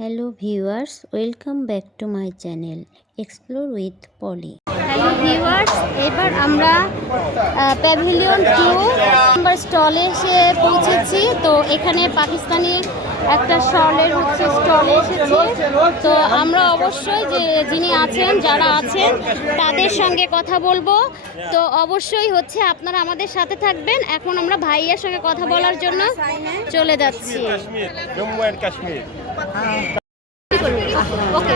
Hello viewers, welcome back to my channel explore with Poli. Hello viewers, এবার আমরা pavilion 2 number স্টলে এসে পৌঁছেছি। তো এখানে পাকিস্তানি একটা স্টলে এসেছি। তো আমরা অবশ্যই যিনি আছেন যারা আছেন তাদের সঙ্গে কথা বলবো। তো অবশ্যই হচ্ছে আপনারা আমাদের সাথে থাকবেন। এখন আমরা ভাইয়ার সঙ্গে কথা বলার জন্য চলে যাচ্ছি। जम्मू एंड कश्मीर। ओके,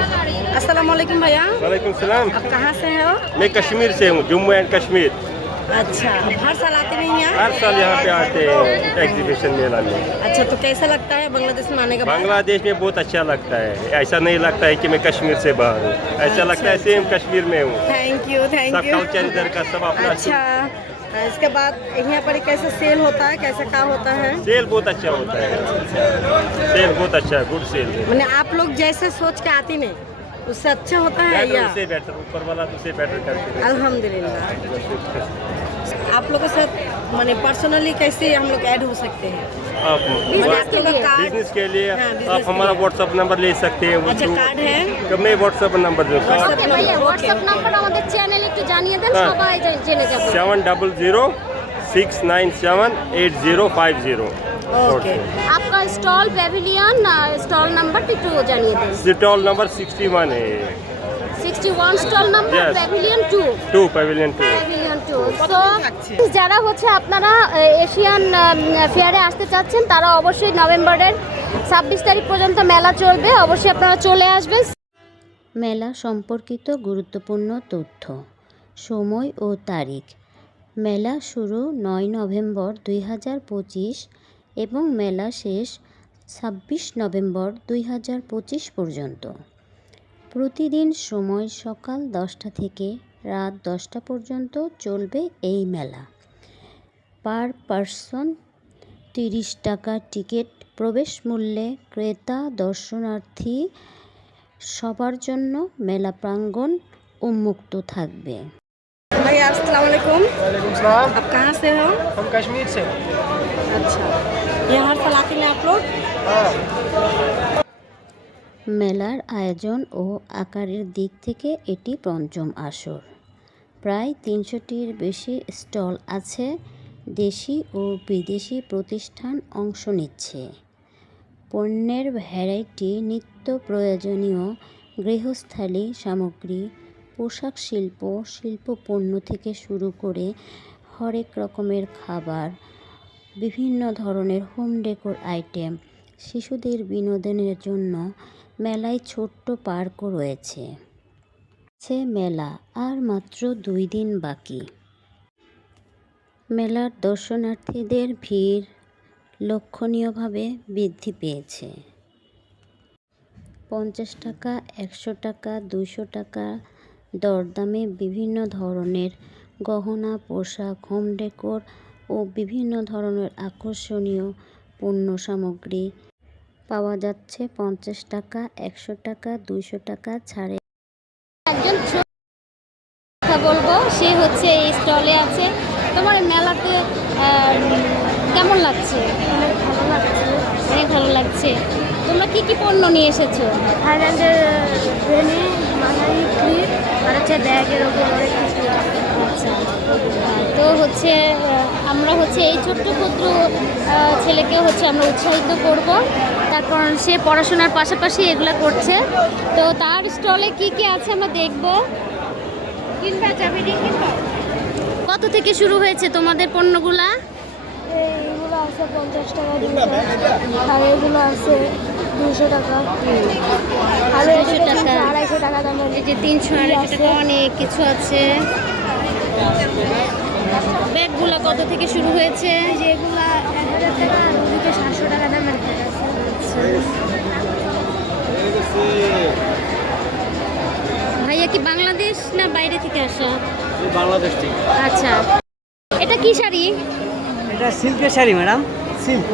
अस्सलाम वालेकुम भैया। वालेकुम सलाम। आप कहाँ से हो? मैं कश्मीर से हूँ, जम्मू एंड कश्मीर। अच्छा, हर साल आते नहीं यहाँ? हर साल यहाँ पे आते हैं एग्जीबिशन मेला में। अच्छा, तो कैसा लगता है बांग्लादेश में आने का बाद? बांग्लादेश में बहुत अच्छा लगता है। ऐसा नहीं लगता है कि मैं कश्मीर से बाहर हूँ। ऐसा लगता है सेम कश्मीर में हूँ। थैंक यू सब कल्चर इधर का सब अपना। अच्छा, इसके बाद यहाँ पर कैसे सेल होता है, कैसे क्या होता है? सेल बहुत अच्छा होता है। सेल बहुत अच्छा है, गुड सेल है। मैंने आप लोग जैसे सोच के आती नहीं उससे अच्छा होता है बेटर या? उससे बेटर, ऊपर वाला उससे बेटर करते हैं। अल्हम्दुलिल्लाह। आप लोगों से मैंने पर्सनली कैसे हम लोग ऐड हो सकते हैं? आप बिजनेस के लिए हाँ, business आप के हमारा लिए। व्हाट्सअप नंबर ले सकते हैं। अच्छा, कार्ड है? तो मैं व्हाट्सअप नंबर दूँ ওকে ভাইয়া, হোয়াটসঅ্যাপ নাম্বার আমাদের চ্যানেলে একটু জানিয়ে দেন, হ্যাঁ। সবাই জেনে যাবে। 7006978050। ओके, आपका स्टॉल पेविलियन स्टॉल नंबर একটু জানিয়ে দেন। स्टॉल नंबर 61 है। 61 stall number Yes. Pavilion 2। 2 pavilion 2। Pavilion 2। So যারা হচ্ছে আপনারা এশিয়ান ফেয়ারে আসতে চাচ্ছেন তারা অবশ্যই নভেম্বরের 26 তারিখ পর্যন্ত মেলা চলবে, অবশ্যই আপনারা চলে আসবেন। মেলা সম্পর্কিত গুরুত্বপূর্ণ তথ্য, সময় ও তারিখ। মেলা শুরু 9 নভেম্বর 2025 এবং মেলা শেষ 26 নভেম্বর 2025 পর্যন্ত। প্রতিদিন সময় সকাল 10টা থেকে রাত 10টা পর্যন্ত চলবে এই মেলা। পার পারসন 30 টাকা টিকিট। প্রবেশ মূল্যে ক্রেতা দর্শনার্থী সবার জন্য মেলা প্রাঙ্গণ উন্মুক্ত থাকবে। भैया अस्सलाम वालेकुम। वालेकुम सलाम। आप कहाँ से हो? हम कश्मीर से। अच्छा, यहाँ हर साल आते हैं आप लोग? हाँ। মেলার আয়োজন ও আকারের দিক থেকে এটি পঞ্চম আসর। প্রায় 300টির বেশি স্টল আছে। দেশি ও বিদেশি প্রতিষ্ঠান অংশ নিচ্ছে। পণ্যের ভ্যারাইটি নিত্য প্রয়োজনীয় গৃহস্থালী সামগ্রী, পোশাক শিল্প, শিল্পপণ্য থেকে শুরু করে হরেক রকমের খাবার, বিভিন্ন ধরনের হোম ডেকোর আইটেম, শিশুদের বিনোদনের জন্য মেলায় ছোট্ট পার্কও রয়েছে। মেলা আর মাত্র 2 দিন বাকি। মেলার দর্শনার্থীদের ভিড় লক্ষণীয়ভাবে বৃদ্ধি পেয়েছে। 50 টাকা, 100 টাকা, 200 টাকা দরদামে বিভিন্ন ধরনের গহনা, পোশাক, হোম ডেকোর ও বিভিন্ন ধরনের আকর্ষণীয় পণ্য সামগ্রী পাওয়া যাচ্ছে 50 টাকা, 100 টাকা, 200 টাকা ছাড়ে। একজন কথা বলবো, সে হচ্ছে এই স্টলে আছে। তোমার মেলাতে কেমন লাগছে? অনেক ভালো লাগছে। অনেক ভালো লাগছে। তোমরা কি কি পণ্য নিয়ে এসেছো? থাইল্যান্ডের ট্রেনে মাথায় ক্লিপ আর হচ্ছে ব্যাগের ওপর অনেক কিছু। আচ্ছা, তো হচ্ছে আমরা হচ্ছে এই ছোট্ট ক্ষুদ্র ছেলেকে হচ্ছে আমরা উৎসাহিত করব, তার কারণ সে পড়াশোনার পাশাপাশি এগুলো করছে। তো তার স্টলে কি কি আছে আমরা দেখব। কিনবা যাবি কিনবা? কত থেকে শুরু হয়েছে তোমাদের পণ্যগুলা? এইগুলো আছে 50 টাকা দুটো, আর এগুলো আছে 200 টাকা, আর 200 টাকা, 250 টাকা দামের। এই যে 300 250 টাকা অনেক কিছু আছে। ব্যাগগুলো কত থেকে শুরু হয়েছে? যেগুলো 1000 টাকা আর ওদিকে 700 টাকা দামের ব্যাগ আছে। ভাইয়া কি বাংলাদেশ না বাইরে থেকে আসা? बांग्लादेश থেকে। আচ্ছা, এটা কি শাড়ি? এটা সিল্কের শাড়ি ম্যাডাম, সিল্ক।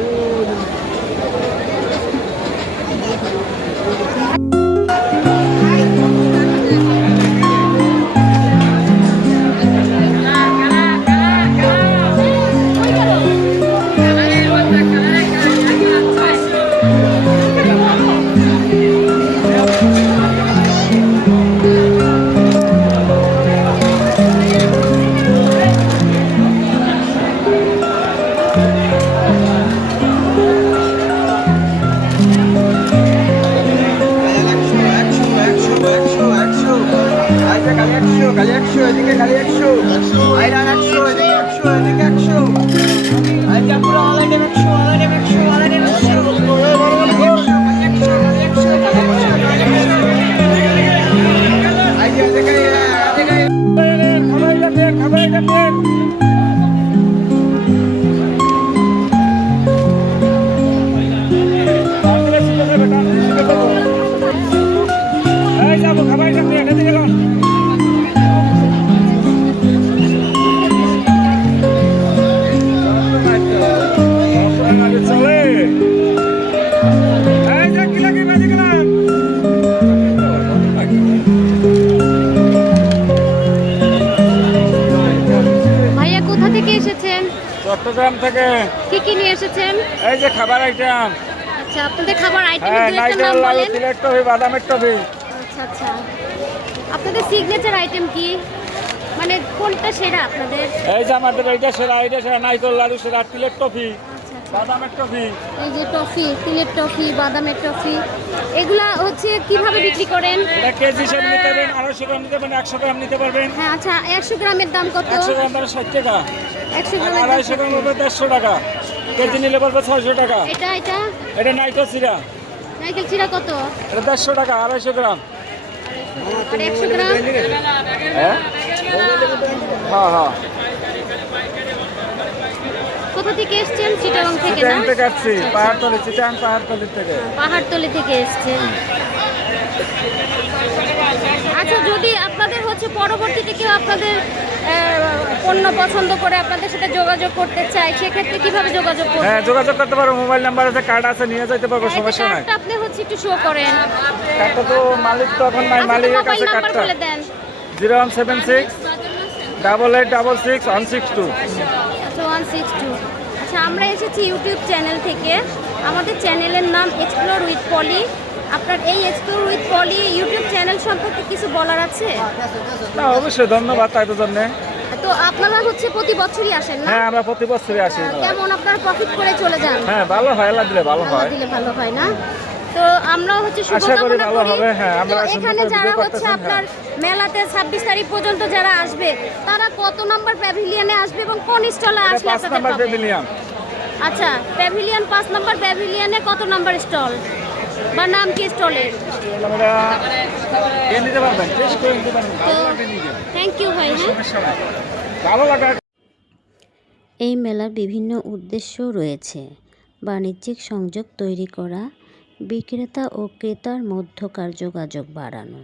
চট্টগ্রাম থেকে। কি কি নিয়ে এসেছেন? এই যে খাবার আইটেম। আচ্ছা, আপনাদের খাবার আইটেম হ্যাঁ, দুই একটা নাইটেল নাম লাড়ু, বলেন। সিলেট টফি, বাদামের টফি। আচ্ছা আচ্ছা, আপনাদের সিগনেচার আইটেম কি, মানে কোনটা সেরা আপনাদের? এই যে আমাদের এইটা সেরা নাইটেল লাড়ু সেরা, সিলেট টফি, বাদামের টফি। এই যে টফি, তিলের টফি, বাদামের টফি, এগুলা হচ্ছে কিভাবে বিক্রি করেন? এটা কেজি হিসেবে নিতে পারবেন, 250 গ্রাম নিতে পারবেন, 100 গ্রাম নিতে পারবেন। হ্যাঁ আচ্ছা, 100 গ্রামের দাম কত? 100 গ্রাম দাম 60 টাকা, 100 গ্রামের দাম 250 গ্রাম হবে 150 টাকা, কেজি নিলে পড়বে 600 টাকা। এটা নাইটেল সিরা, নারকেল চিরা কত? এটা 150 টাকা, 250 গ্রাম। আর 100 গ্রাম? হ্যাঁ হ্যাঁ হ্যাঁ। কোথা থেকে এসেছেন? চিটাগাং থেকে না? চিটাগাং থেকে আসছি, পাহাড়তলি, চিটাগাং পাহাড়তলি থেকে। পাহাড়তলি থেকে এসেছেন। আচ্ছা, যদি আপনাদের হচ্ছে পরবর্তীতে কেউ আপনাদের পণ্য পছন্দ করে আপনাদের সাথে যোগাযোগ করতে চায়, সেক্ষেত্রে কিভাবে যোগাযোগ করবে? হ্যাঁ, যোগাযোগ করতে পারো, মোবাইল নাম্বার আছে, কার্ড আছে, নিয়ে যেতে পারবো, সমস্যা নাই। কার্ডটা আপনি হচ্ছে একটু শো করেন। কার্ডটা তো মালিক তো এখন নাই, মালিকের মোবাইল কাছে নাম্বার কার্ডটা। বলে দেন। 0176 8866 162। আচ্ছা, 162। আচ্ছা, আমরা এসেছি ইউটিউব চ্যানেল থেকে। আমাদের চ্যানেলের নাম এক্সপ্লোর উইথ পলি। আপনার এই explore with Poli YouTube channel সম্পর্কে কিছু বলার আছে? না, অবশ্যই, ধন্যবাদ তাই তো জন্যে। তো আপনারা হচ্ছে প্রতি বছরই আসেন না? হ্যাঁ, আমরা প্রতি বছরই আসি। কেমন আপনারা প্রফিট করে চলে যান? হ্যাঁ, ভালো হয়, আল্লাহ দিলে ভালো আল্লাহ হয়। দিলে ভালো হয় না? তো আমরা হচ্ছে আশা করি শুভকামনা ভালো করি। হবে। হ্যাঁ, আমরা তো এখানে সুন্দর যারা ভিডিও হচ্ছে করতেছেন। আপনার মেলাতে 26 তারিখ পর্যন্ত যারা আসবে, তারা কত নাম্বার প্যাভিলিয়নে আসবে এবং কোন স্টলে এটা আসলে 5 আপনাদের নাম্বার পাবে? প্যাভিলিয়ন। আচ্ছা, প্যাভিলিয়ন 5 নাম্বার প্যাভিলিয়নে কত নাম্বার স্টল বা নাম কি স্টলের? আমরা নিতে পারবেন, টেস্ট করে নিতে পারবেন, ভালো লাগে নিতে। থ্যাংক ইউ ভাই। হ্যাঁ, সমস্যা নাই, ভালো লাগা। এই মেলার বিভিন্ন উদ্দেশ্য রয়েছে: বাণিজ্যিক সংযোগ তৈরি করা, বিক্রেতা ও ক্রেতার মধ্যকার যোগাযোগ বাড়ানো,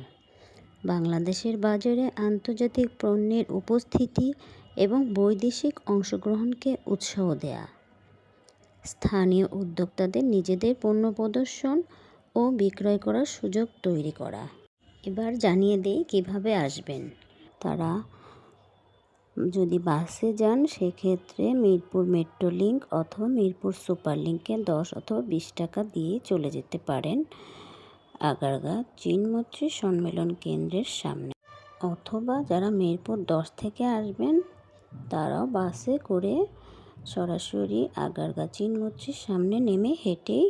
বাংলাদেশের বাজারে আন্তর্জাতিক পণ্যের উপস্থিতি এবং বৈদেশিক অংশগ্রহণকে উৎসাহ দেয়া, স্থানীয় উদ্যোক্তাদের নিজেদের পণ্য প্রদর্শন ও বিক্রয় করার সুযোগ তৈরি করা। এবার জানিয়ে দেই কিভাবে আসবেন। তারা যদি বাসে যান সেক্ষেত্রে মিরপুর মেট্রো লিংক অথবা মিরপুর সুপার লিংকে 10 অথবা 20 টাকা দিয়ে চলে যেতে পারেন আগারগাঁ চিনমৈত্রী সম্মেলন কেন্দ্রের সামনে। অথবা যারা মিরপুর 10 থেকে আসবেন তারাও বাসে করে সরাসরি আগারগাঁ চিনমৈত্রীর সামনে নেমে হেঁটেই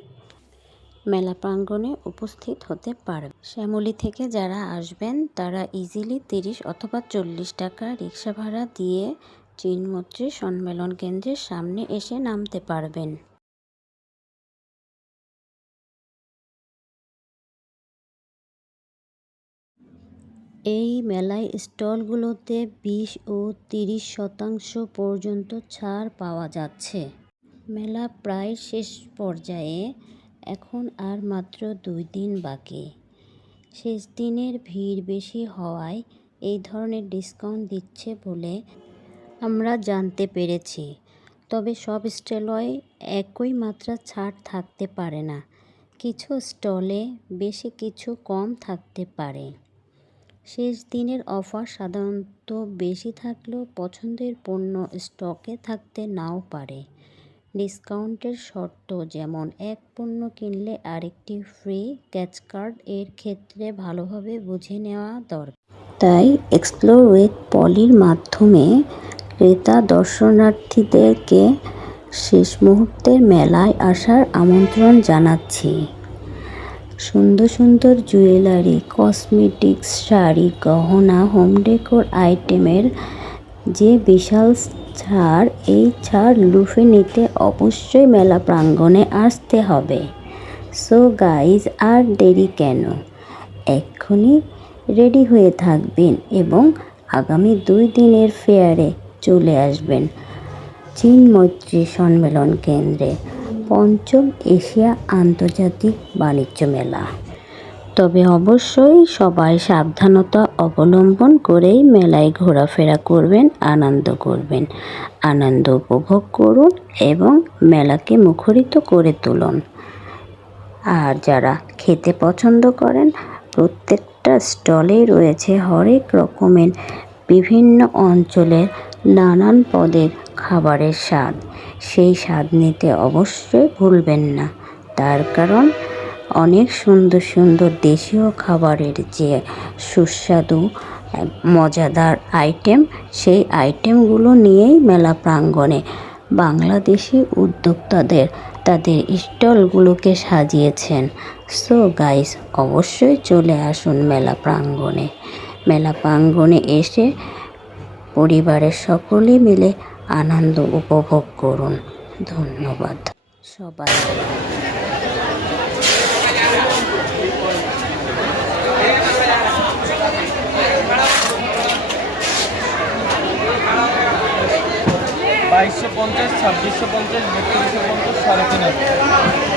মেলা প্রাঙ্গণে উপস্থিত হতে পারবে। শ্যামলী থেকে যারা আসবেন তারা ইজিলি 30 অথবা 40 টাকা রিক্সা ভাড়া দিয়ে চিনমৈত্রী সম্মেলন কেন্দ্রের সামনে এসে নামতে পারবেন। এই মেলায় স্টলগুলোতে 20 ও 30% পর্যন্ত ছাড় পাওয়া যাচ্ছে। মেলা প্রায় শেষ পর্যায়ে, এখন আর মাত্র 2 দিন বাকি। শেষ দিনের ভিড় বেশি হওয়ায় এই ধরনের ডিসকাউন্ট দিচ্ছে বলে আমরা জানতে পেরেছি। তবে সব স্টলে একই মাত্রা ছাড় থাকতে পারে না, কিছু স্টলে বেশি কিছু কম থাকতে পারে। শেষ দিনের অফার সাধারণত বেশি থাকলেও পছন্দের পণ্য স্টকে থাকতে নাও পারে। ডিসকাউন্টের শর্ত যেমন এক পণ্য কিনলে আরেকটি ফ্রি ক্যাচকার্ড এর ক্ষেত্রে ভালোভাবে বুঝে নেওয়া দরকার। তাই এক্সপ্লোর উইথ পলির মাধ্যমে ক্রেতা দর্শনার্থীদেরকে শেষ মুহূর্তের মেলায় আসার আমন্ত্রণ জানাচ্ছি। সুন্দর সুন্দর জুয়েলারি, কসমেটিক্স, শাড়ি, গহনা, হোম ডেকোর আইটেমের যে বিশাল ছাড়, এই ছাড় লুফে নিতে অবশ্যই মেলা প্রাঙ্গণে আসতে হবে। সো গাইজ, আর দেরি কেন, এক্ষুনি রেডি হয়ে থাকবেন এবং আগামী 2 দিনের ফেয়ারে চলে আসবেন চিনমৈত্রী সম্মেলন কেন্দ্রে, 5ম এশিয়া আন্তর্জাতিক বাণিজ্য মেলা। তবে অবশ্যই সবাই সাবধানতা অবলম্বন করেই মেলায় ঘোরাফেরা করবেন, আনন্দ করবেন, আনন্দ উপভোগ করুন এবং মেলাকে মুখরিত করে তুলুন। আর যারা খেতে পছন্দ করেন, প্রত্যেকটা স্টলেই রয়েছে হরেক রকমের বিভিন্ন অঞ্চলের নানান পদের খাবারের স্বাদ। সেই স্বাদ নিতে অবশ্যই ভুলবেন না। তার কারণ অনেক সুন্দর সুন্দর দেশীয় খাবারের যে সুস্বাদু মজাদার আইটেম, সেই আইটেমগুলো নিয়েই মেলা প্রাঙ্গণে বাংলাদেশি উদ্যোক্তাদের তাদের স্টলগুলোকে সাজিয়েছেন। সো গাইস, অবশ্যই চলে আসুন মেলা প্রাঙ্গণে। মেলা প্রাঙ্গণে এসে পরিবারের সকলে মিলে আনন্দ উপভোগ করুন। ধন্যবাদ সবাই। বাইশশো পঞ্চাশ, 2650, 3250, 3500।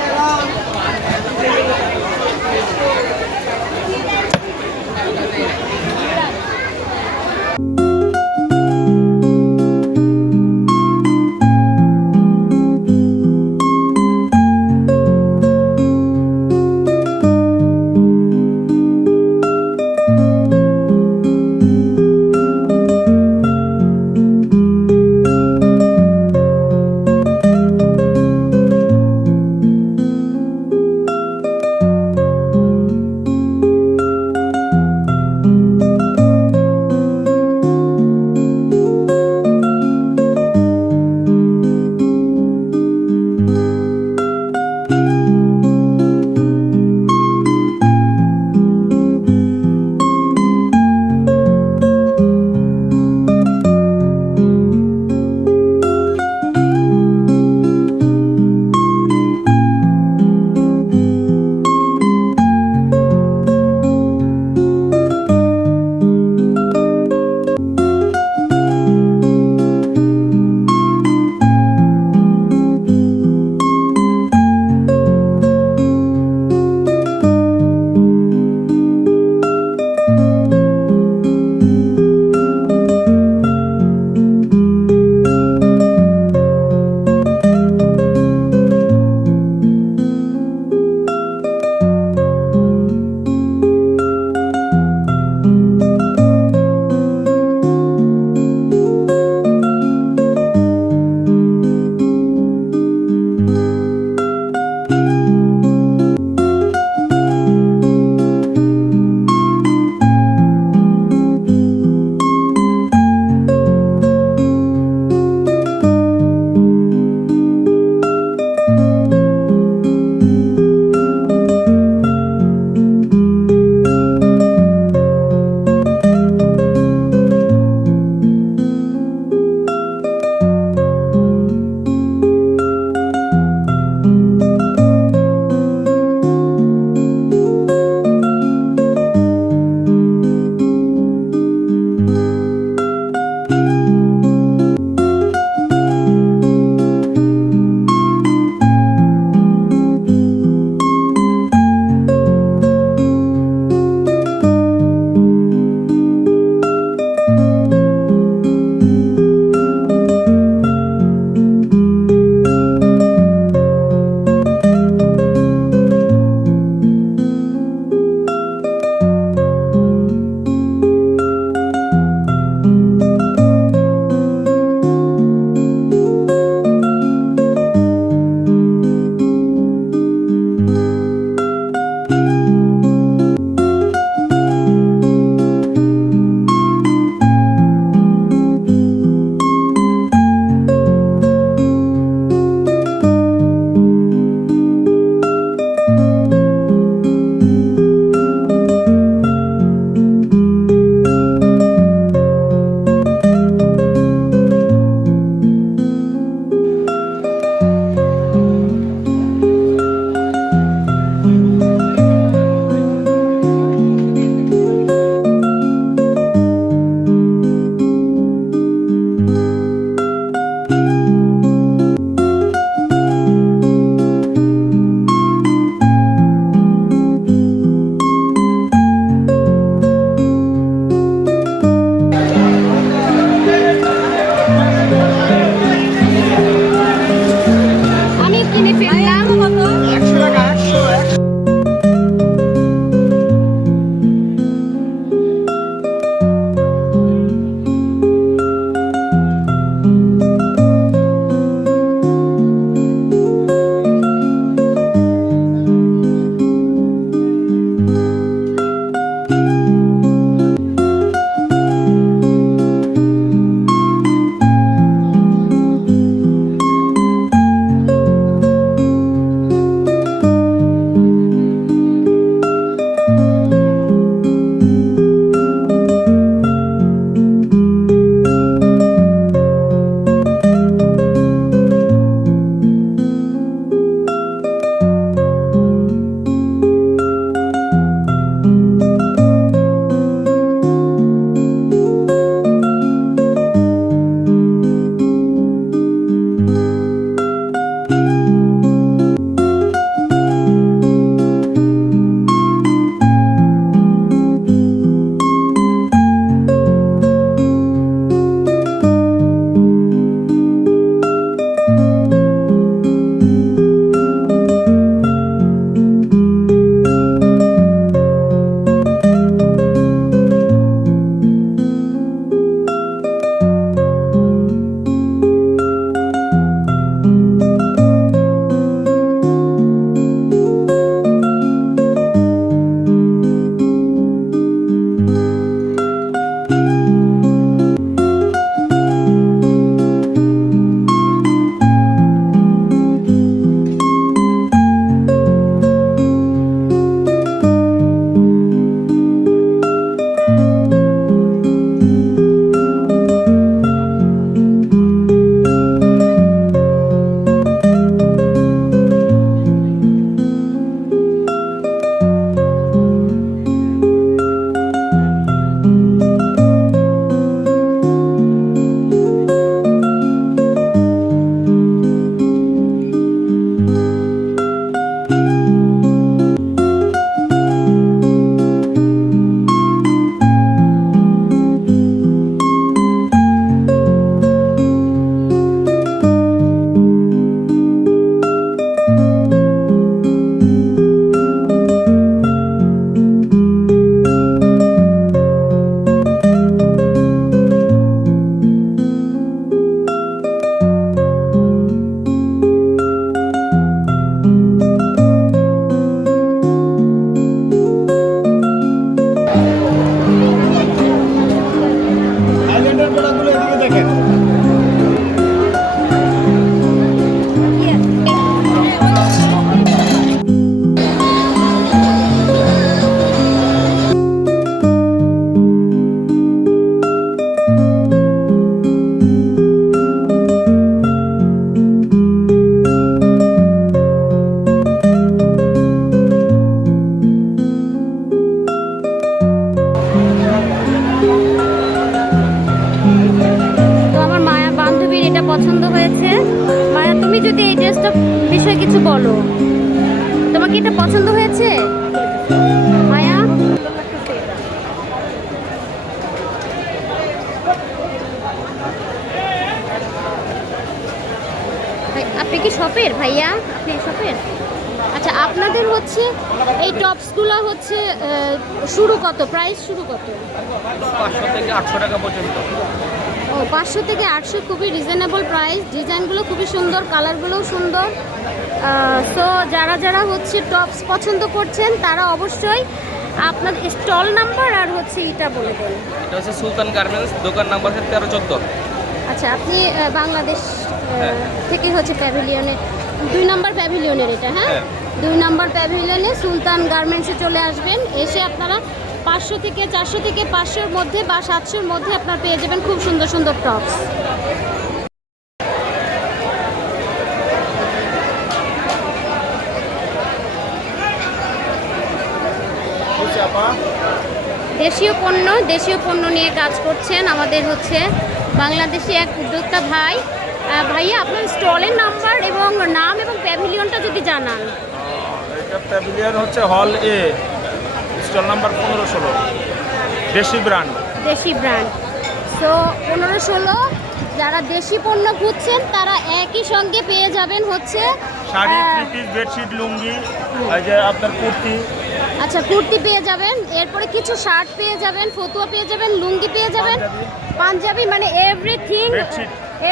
এটা পছন্দ হয়েছে মায়া? আপনি কি শপের ভাইয়া? আপনি শপের? আচ্ছা, আপনাদের হচ্ছে এই টপসগুলো হচ্ছে শুরু কত, প্রাইস শুরু কত? 500 থেকে 800 টাকা পর্যন্ত। ও 500 থেকে 800, খুবই রিজনেবল প্রাইস। ডিজাইনগুলো খুবই সুন্দর, কালারগুলোও সুন্দর। সো যারা যারা হচ্ছে টপস পছন্দ করছেন তারা অবশ্যই আপনার স্টল নাম্বার আর হচ্ছে এটা বলে দেন। এটা হচ্ছে সুলতান গার্মেন্টস, দোকান নাম্বার হচ্ছে 13-14। আচ্ছা, আপনি বাংলাদেশ থেকে হচ্ছে প্যাভিলিয়নে 2 নম্বর প্যাভিলিয়নের এটা, হ্যাঁ? 2 নম্বর প্যাভিলিয়নে সুলতান গার্মেন্টসে চলে আসবেন। এসে আপনারা 500 থেকে 400 থেকে 500-র মধ্যে বা 700-র মধ্যে আপনারা পেয়ে যাবেন খুব সুন্দর সুন্দর টপস। দেশীয় পণ্য নিয়ে কাজ করছেন আমাদের হচ্ছে বাংলাদেশি এক উদ্যোক্তা ভাই। ভাইয়া, আপনার স্টলের নাম্বার এবং নাম এবং প্যাভিলিয়নটা যদি জানান। এটা প্যাভিলিয়ন হচ্ছে হল এ, স্টল নাম্বার 15-16, দেশি ব্র্যান্ড। দেশি ব্র্যান্ড। সো 15-16 যারা দেশি পণ্য খুঁজছেন তারা একই সঙ্গে পেয়ে যাবেন হচ্ছে শাড়ি, থ্রি পিস, বেডশিট, লুঙ্গি, এই যে আপনার কুর্তি। আচ্ছা, কুর্তি পেয়ে যাবেন, এরপরে কিছু শার্ট পেয়ে যাবেন, ফতুয়া পেয়ে যাবেন, লুঙ্গি পেয়ে যাবেন, পাঞ্জাবি, মানে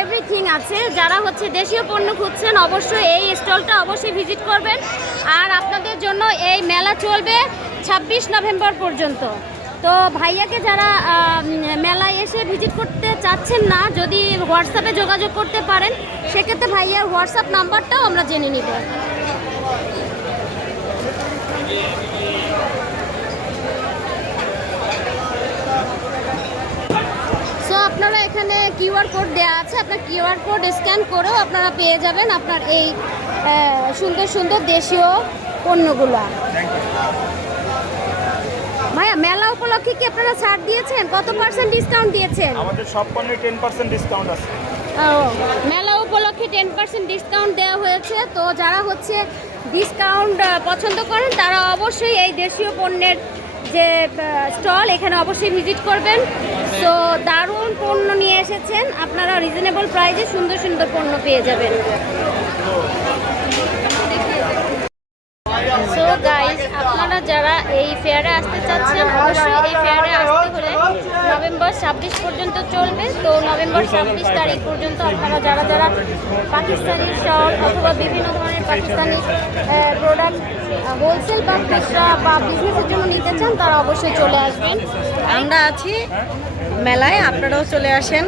এভরিথিং আছে। যারা হচ্ছে দেশীয় পণ্য খুঁজছেন অবশ্যই এই স্টলটা অবশ্যই ভিজিট করবেন। আর আপনাদের জন্য এই মেলা চলবে 26 নভেম্বর পর্যন্ত। তো ভাইয়াকে যারা মেলায় এসে ভিজিট করতে চাচ্ছেন না, যদি হোয়াটসঅ্যাপে যোগাযোগ করতে পারেন সেক্ষেত্রে ভাইয়ার হোয়াটসঅ্যাপ নাম্বারটাও আমরা জেনে নিব। সো আপনারা এখানে কিউআর কোড দেওয়া আছে, আপনার কিউআর কোড স্ক্যান করেও আপনারা পেয়ে যাবেন আপনার এই সুন্দর সুন্দর দেশীয় পণ্যগুলো। ভাইয়া, মেলা উপলক্ষে কি আপনারা ছাড় দিয়েছেন? কত % ডিসকাউন্ট দিয়েছেন? আমাদের সব পণ্যে 10% ডিসকাউন্ট আছে। মেলা উপলক্ষে 10% ডিসকাউন্ট দেওয়া হয়েছে। তো যারা হচ্ছে ডিসকাউন্ট পছন্দ করেন তারা অবশ্যই এই দেশীয় পণ্যের যে স্টল এখানে অবশ্যই ভিজিট করবেন। তো দারুণ পণ্য নিয়ে এসেছেন, আপনারা রিজনেবল প্রাইসে সুন্দর সুন্দর পণ্য পেয়ে যাবেন। সো গাইজ, আপনারা যারা এই ফেয়ারে আসতে চাচ্ছেন অবশ্যই এই ফেয়ারে আসতে হলে নভেম্বর 26 পর্যন্ত চলবে। তো নভেম্বর 26 তারিখ পর্যন্ত আপনারা যারা যারা পাকিস্তানি শল অথবা বিভিন্ন ধরনের পাকিস্তানি প্রোডাক্ট হোলসেল বা খুচরা বা বিজনেসের জন্য নিতে চান তারা অবশ্যই চলে আসবেন। আমরা আছি মেলায়, আপনারাও চলে আসেন।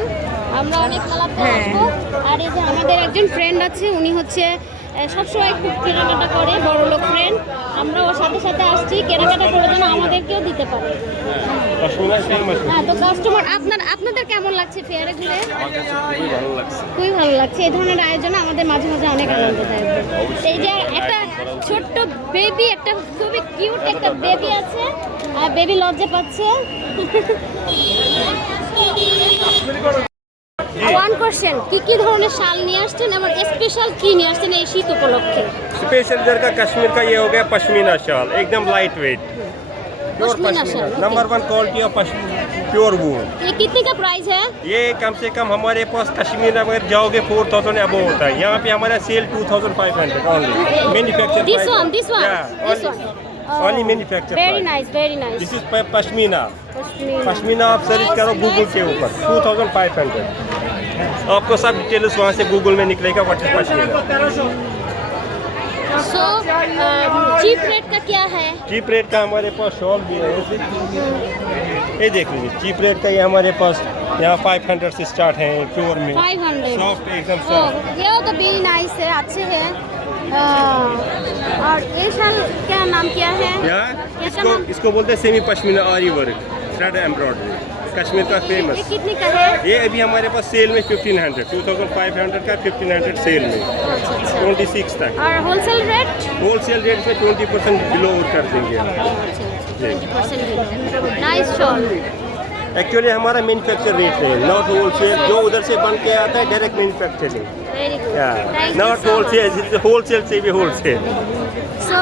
আমরা অনেক মেলাতে আসবো। আর এই যে আমাদের একজন ফ্রেন্ড আছে, উনি হচ্ছে সবসময় খুব কেনাকাটা করে, বড় লোক ফ্রেন্ড। আমরা ওর সাথে সাথে আসছি, কেনাকাটা করে যেন আমাদেরকেও দিতে পারে। হ্যাঁ, তো কাস্টমার আপনাদের কেমন লাগছে ফেয়ারে ঘুরে? খুবই ভালো লাগছে। এই ধরনের আয়োজনে আমাদের মাঝে মাঝে অনেক আনন্দ দেয়। এই যে একটা ছোট্ট বেবি, একটা খুবই কিউট একটা বেবি আছে, আর বেবি লজ্জা পাচ্ছে। ওয়ান কোশ্চেন, কি ধরনের শাল নিয়ে আসছেন এবং স্পেশাল কি নিয়ে আসছেন এই শীত উপলক্ষে? स्पेशल इधर का कश्मीर का ये हो गया पश्मीना शाल, एकदम light weight, pure pashmina shall, pashmina, number 1 quality of pure वूल। ये कितने का प्राइस है? ये कम से कम हमारे पास कश्मीर अगर जाओगे 4000 अबव होता है, यहाँ पे हमारा sale 2500 only manufacture. This one. Only manufacture. Very nice. This is pashmina. Pashmina आप सर्च करो गूगल के ऊपर 2500। आपको सब डिटेल्स वहाँ से गूगल में निकलेगा what is pashmina. So cheap rate का क्या है? चीप रेट का हमारे पास शॉल भी है, ये देख लीजिए। चीप रेट का ये हमारे पास यहाँ 500 से स्टार्ट है प्योर में, 500। सॉफ्ट एकदम ओ, सॉफ्ट। ये तो वेरी नाइस है, अच्छे हैं। और ये शाल क्या नाम क्या है? यहाँ कैसा इसको नाम? इसको बोलते हैं सेमी पश्मीना आरी वर्क, थ्रेड एम्ब्रॉयडरी, कश्मीर का ये फेमस। कितने का है? ये अभी हमारे पास सेल में 1500, 2500 का 1500 सेल में, अच्छा। 26 तक। और होलसेल रेट? होलसेल रेट में 20% बिलो कर देंगे हम। 20% नाइस शॉल। एक्चुअली हमारा मैन्युफैक्चर रेट है, नॉट होलसेल। जो उधर से बन के आता है direct manufacturing, very good. Not wholesale. Wholesale से भी होलसेल। সো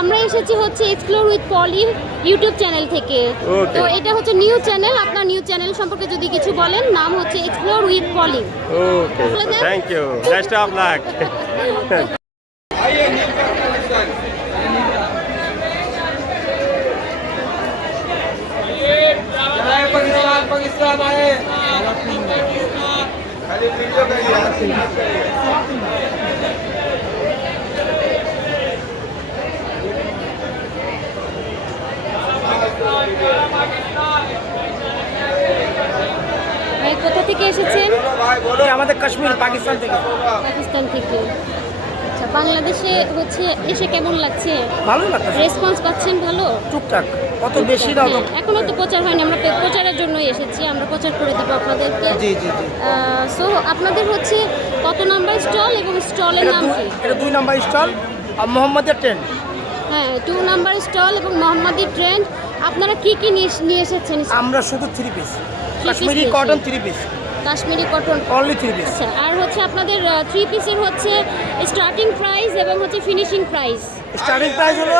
আমরা এসেছি হচ্ছে explore with Poli YouTube channel থেকে। Okay. তো এটা হচ্ছে নিউ চ্যানেল। আপনার নিউ চ্যানেল সম্পর্কে যদি কিছু বলেন, নাম হচ্ছে explore with Poli. Okay, thank you, best of luck. ভাই কোথা থেকে এসেছেন? আমাদের কাশ্মীর, পাকিস্তান থেকে। পাকিস্তান থেকে। আচ্ছা, বাংলাদেশে হচ্ছে এসে কেমন লাগছে? ভালো লাগছে, রেসপন্স পাচ্ছেন ভালো? টুকটাক, অত বেশি না। হ্যাঁ, এখনো তো প্রচার হয়নি, আমরা প্রচারের জন্যই এসেছি, আমরা প্রচার করে দেবো আপনাদেরকে। জি জি জি। সো আপনাদের হচ্ছে কত নাম্বার স্টল এবং স্টলের নাম কি? এটা 2 নাম্বার স্টল আর মোহাম্মদের ট্রেন্ড। হ্যাঁ, 2 নাম্বার স্টল এবং মোহাম্মদী ট্রেন্ড। আপনারা কি কি নিয়ে এসেছেন? আমরা শুধু 3 পিস, কাশ্মীরি piece কটন নিয়েছেন। 3 piece, Kashmiri cotton only 3 piece. আচ্ছা, আর হচ্ছে আপনাদের 3 পিসের হচ্ছে স্টার্টিং প্রাইস এবং হচ্ছে ফিনিশিং প্রাইস। স্টার্টিং প্রাইস হলো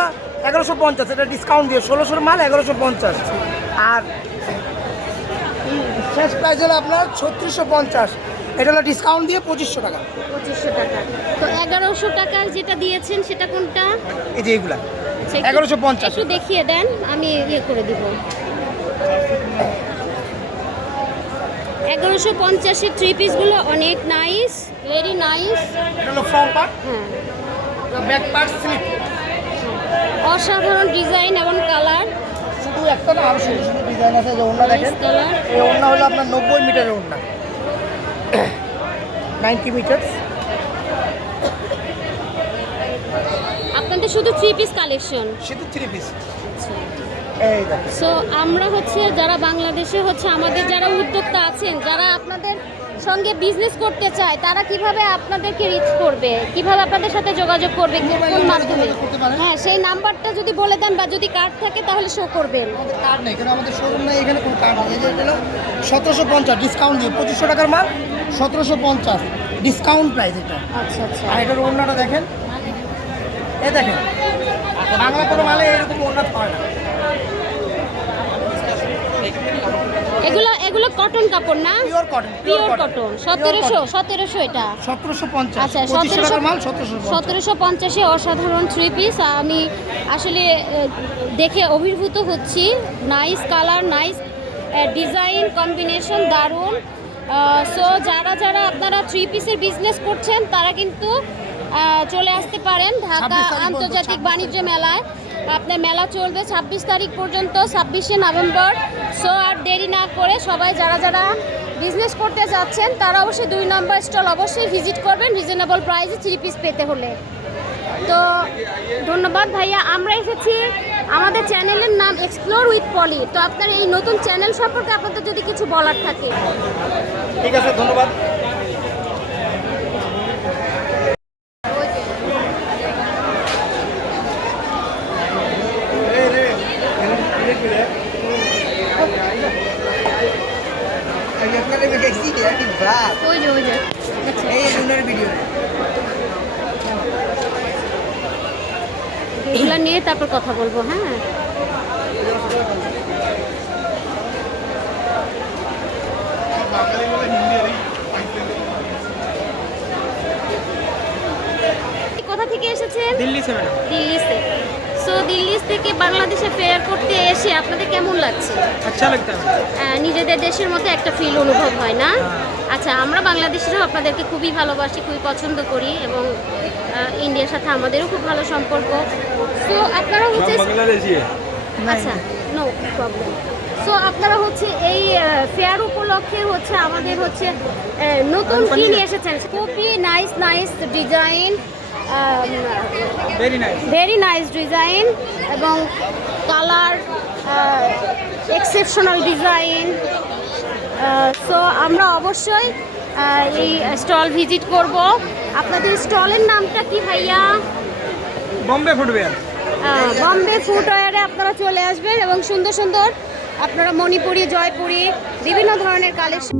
1150, এটা ডিসকাউন্ট দিয়ে 1600 মাল 1150। আর শেষ প্রাইস হলো আপনার 3650, এটা হলো ডিসকাউন্ট দিয়ে 2500 টাকা। 2500 টাকা। তো 1100 টাকার যেটা দিয়েছেন সেটা কোনটা? এই যে এগুলা আচ্ছা, একটু- 1150। একটু দেখিয়ে দেন, আমি ইয়ে করে দিব। 1150-এর 3 পিসগুলো অনেক নাইস, ভেরি নাইস। এটা হলো ফ্রন্ট পার্ট, হ্যাঁ, ব্যাক পার্ট স্লিপ। অসাধারণ ডিজাইন এবং কালার। শুধু একটা না, আরো সুন্দর সুন্দর ডিজাইন আছে। যে ওড়না দেখেন, কালার এই ওড়না হলো আপনার 90 মিটারের ওড়না, 90 মিটার। আপনাদের শুধু 3 পিস কালেকশন। শুধু 3 পিস। এই দেখেন, সো আমরা হচ্ছে যারা বাংলাদেশে হচ্ছে আমাদের যারা উদ্যোক্তা আছেন, যারা আপনাদের সঙ্গে বিজনেস করতে চায়, তারা কিভাবে আপনাদেরকে রিচ করবে, কিভাবে আপনাদের সাথে যোগাযোগ করবে, কোন মাধ্যমে? হ্যাঁ, সেই নাম্বারটা যদি বলে দেন বা যদি কার্ড থাকে তাহলে শো করবেন। আমাদের কার্ড নেই, কারণ আমাদের শোরুম নাই, এখানে কোনো কার্ড নেই। এই যে হলো 1750 ডিসকাউন্ট দিয়ে 2500 টাকার মাল 1750 ডিসকাউন্ট প্রাইস এটা। আচ্ছা আচ্ছা। আর এটার ওড়নাটা দেখেন, এই দেখেন, বাংলা কোনো মালে এরকম ওড়না পায় না। এগুলো কটন কাপড় না? Pure cotton, pure cotton. 1700 এটা। 1750। আচ্ছা, 2500 টাকার মাল 1750। 1750-এ অসাধারণ 3 পিস। আমি আসলে দেখে অভিভূত হচ্ছি। Nice colour, nice design combination, দারুণ। সো যারা যারা আপনারা 3 পিসের বিজনেস করছেন তারা কিন্তু চলে আসতে পারেন ঢাকা 26 তারিখ আন্তর্জাতিক বাণিজ্য মেলায়। আপনার মেলা চলবে 26 তারিখ পর্যন্ত, 26শে নভেম্বর। সো আর দেরি না করে সবাই যারা যারা বিজনেস করতে যাচ্ছেন তারা অবশ্যই 2 নম্বর স্টল অবশ্যই ভিজিট করবেন, রিজনেবল প্রাইসে 3 পিস পেতে হলে। তো ধন্যবাদ ভাইয়া। আমরা এসেছি, আমাদের চ্যানেলের নাম এক্সপ্লোর উইথ পলি। তো আপনার এই নতুন চ্যানেল সম্পর্কে আপনাদের যদি কিছু বলার থাকে। ঠিক আছে, ধন্যবাদ। ওই যে আচ্ছা, এগুলো নিয়ে তারপর কথা বলবো। হ্যাঁ, কোথা থেকে এসেছেন? দিল্লি से मैडम। দিল্লি থেকে। সো দিল্লি থেকে বাংলাদেশে ফেয়ার করতে এসে আপনাদের কেমন লাগছে? अच्छा लगता है। নিজেদের দেশের মতো একটা ফিল অনুভব হয় না? আচ্ছা, আমরা বাংলাদেশিরাও আপনাদেরকে খুবই ভালোবাসি, খুবই পছন্দ করি এবং ইন্ডিয়ার সাথে আমাদেরও খুব ভালো সম্পর্ক। সো আপনারা হচ্ছে আচ্ছা, নো প্রবলেম। সো আপনারা হচ্ছে এই ফেয়ার উপলক্ষে হচ্ছে আমাদের হচ্ছে নতুন কি নিয়ে এসেছেন? খুবই nice nice design, very nice design এবং কালার, এক্সেপশনাল ডিজাইন। সো আমরা অবশ্যই এই স্টল ভিজিট করব। আপনাদের স্টলের নামটা কি ভাইয়া? बॉम्बे फुटवेयर। বম্বে ফুটওয়্যারে আপনারা চলে আসবেন এবং সুন্দর সুন্দর আপনারা মণিপুরি, জয়পুরি বিভিন্ন ধরনের কালেকশন।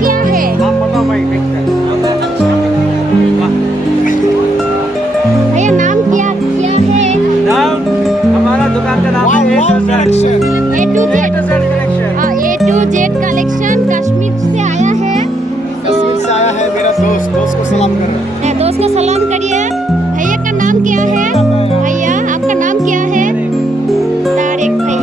क्या है? भैया नाम क्या क्या है? हमारा दुकान का नाम है A to Z A to Z collection Kashmir से आया है। कश्मीर से आया है मेरा दोस्त को सलाम कर रहा है। दोस्त को सलाम करिए। भैया का नाम क्या है? भैया आपका नाम क्या है? तारिक भाई।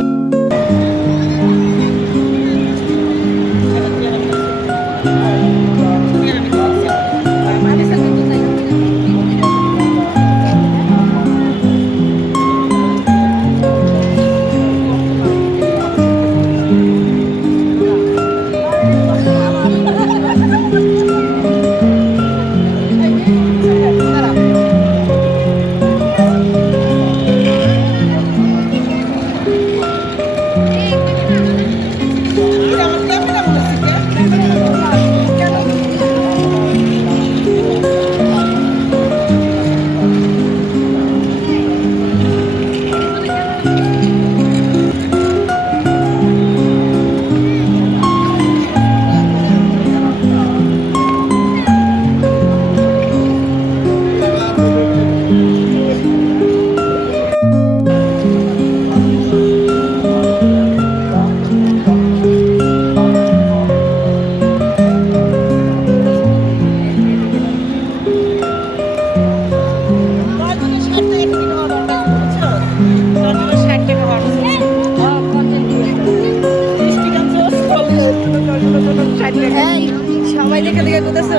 সবাই দেখে দেখে কোথাছে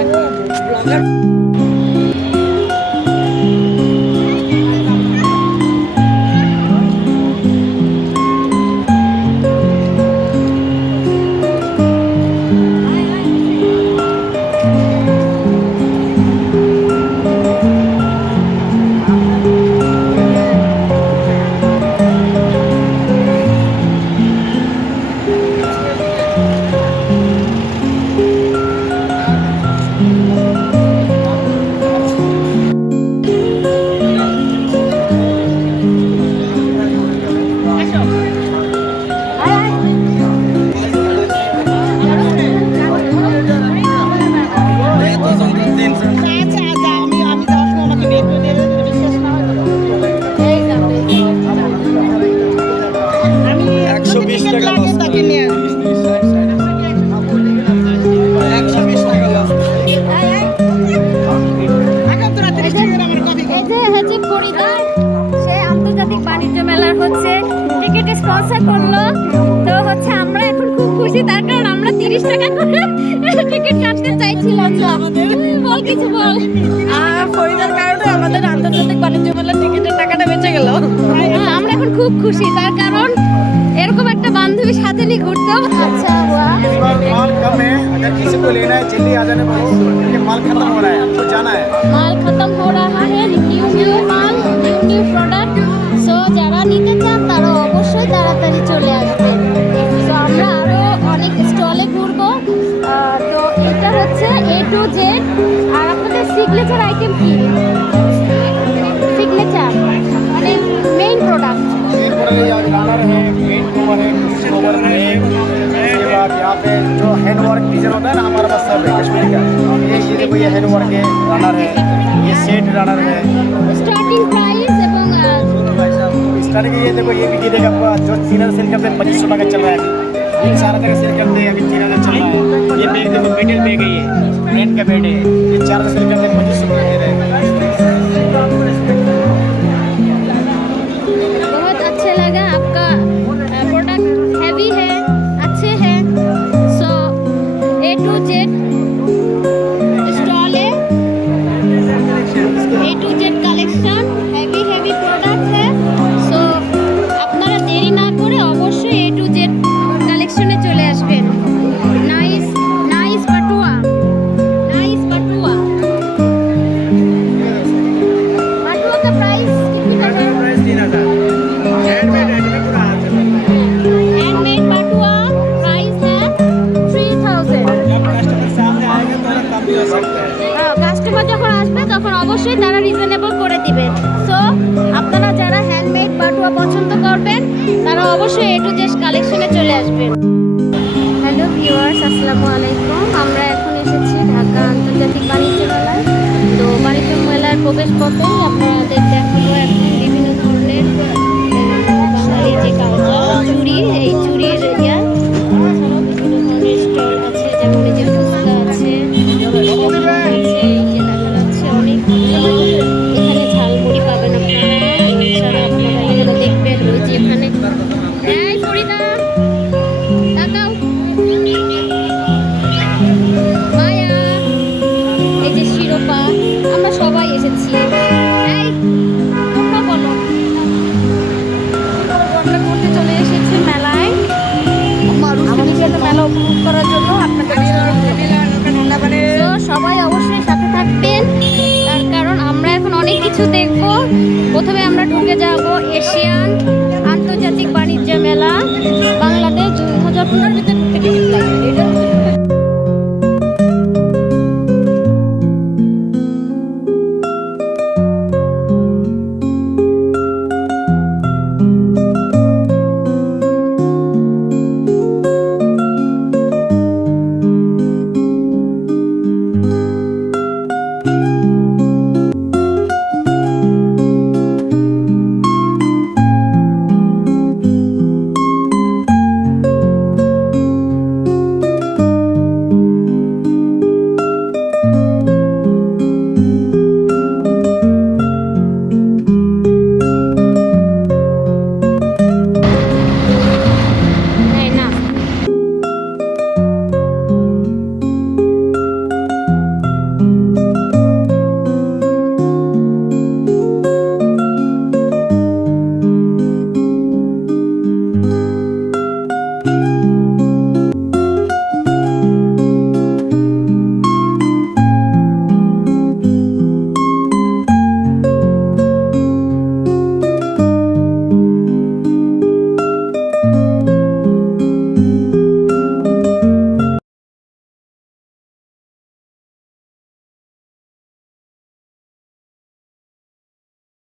ব্লগার। স্পন্সর করলো তো হচ্ছে আমরা এখন খুব খুশি তার কারণ আমরা 30 টাকা করে টিকিট কাটতে চাইছিলাম না। বল কিছু বল। আর ফরিদার কারণে আমাদের আন্তর্জাতিক বাণিজ্য মেলার টিকিটের টাকাটা বেঁচে গেল। আমরা এখন খুব খুশি তার কারণ এরকম একটা বান্ধবীর সাথে নিয়ে ঘুরতেও। আচ্ছা माल कम है, अगर किसी को लेना है जल्दी आ जाने बोलो, क्योंकि माल खत्म हो रहा है, आपको जाना है। মাল খতম हो रहा है, নিউ মাল নিউ প্রোডাক্ট। সো যারা নিতে চান তারা অবশ্যই তাড়াতাড়ি চলে আসবেন। তো আমরা আরো অনেক স্টলে ঘুরবো। তো এটা হচ্ছে A to Z। আর আপনাদের সিগনেচার আইটেম কি? সিগনেচার মানে মেইন প্রোডাক্ট। मेन प्रोडक्ट ये रनर है, मेन कवर है, कवर है। इसके बाद यहाँ पे जो हैंड वर्क डिजाइन होता है ना, हमारे पास सब है कश्मीर का। ये देखो ये हैंड वर्क है, रनर है, ये सेट रनर है। স্টার্টিং প্রাইস এবং स्टार्टिंग ये देखो ये भी गिरेगा पूरा, जो 3000 सेल करते हैं 2500 टका चल रहा है अभी। 4000 सेल करते हैं अभी 3000 चल रहा है। ये बैग देखो मेटल बैग है, ये ब्रांड का बैग है, ये 4000 सेल करते हैं 2500 टका दे रहे हैं। बहुत अच्छा लगा आपका प्रोडक्ट हैवी है, अच्छे हैं। सो A to Z स्टॉल है, A to Z collection heavy product है। সো আপনারা দেরি না করে অবশ্যই A to Z কালেকশনে চলে আসবেন। নাইস নাইস পাটুয়া, नाइस पटुआ। पटुआ का प्राइस कितनी का है? प्राइस 3000। हैंडमेड पटुआ प्राइस है 3000। जब कस्टमर सामने आएगा तो कम भी हो सकता है। কাস্টমার যখন আসবে তখন অবশ্যই তারা রিজনেবল করে দিবে। সো আপনারা যারা হ্যান্ডমেড পাটুয়া পছন্দ করবেন তারা অবশ্যই A to Z কালেকশনে চলে আসবেন। হ্যালো ভিউয়ার্স, আসসালামু আলাইকুম। আমরা এখন এসেছি ঢাকা আন্তর্জাতিক বাণিজ্য মেলায়। তো বাণিজ্য মেলার প্রবেশ পথেই আপনাদের দেখাবো এখন বিভিন্ন ধরনের বাঙালির যে কালচার চুড়ি, এই চুড়ির এরিয়া। এছাড়াও বিভিন্ন ধরনের স্টল আছে, যেমন এই যে ফুচকা আছে, এই যে দেখা যাচ্ছে অনেক এখানে ঝালমুড়ি পাবেন আপনারা। এছাড়া আপনারা এখানে দেখবেন ওই যে এখানে এই ফরিদা তাকাও, মায়া, এই যে শিরোপা, আমরা সবাই এসেছি। এই তোমরা বলো। আমরা ঘুরতে চলে এসেছি মেলায়, আমাদের সাথে মেলা উপভোগ করার জন্য আপনাদের তো সবাই অবশ্যই সাথে থাকবেন, তার কারণ আমরা এখন অনেক কিছু দেখব। প্রথমে আমরা ঢুকে যাব এশিয়ান আন্তর্জাতিক বাণিজ্য মেলা বাংলাদেশ 2015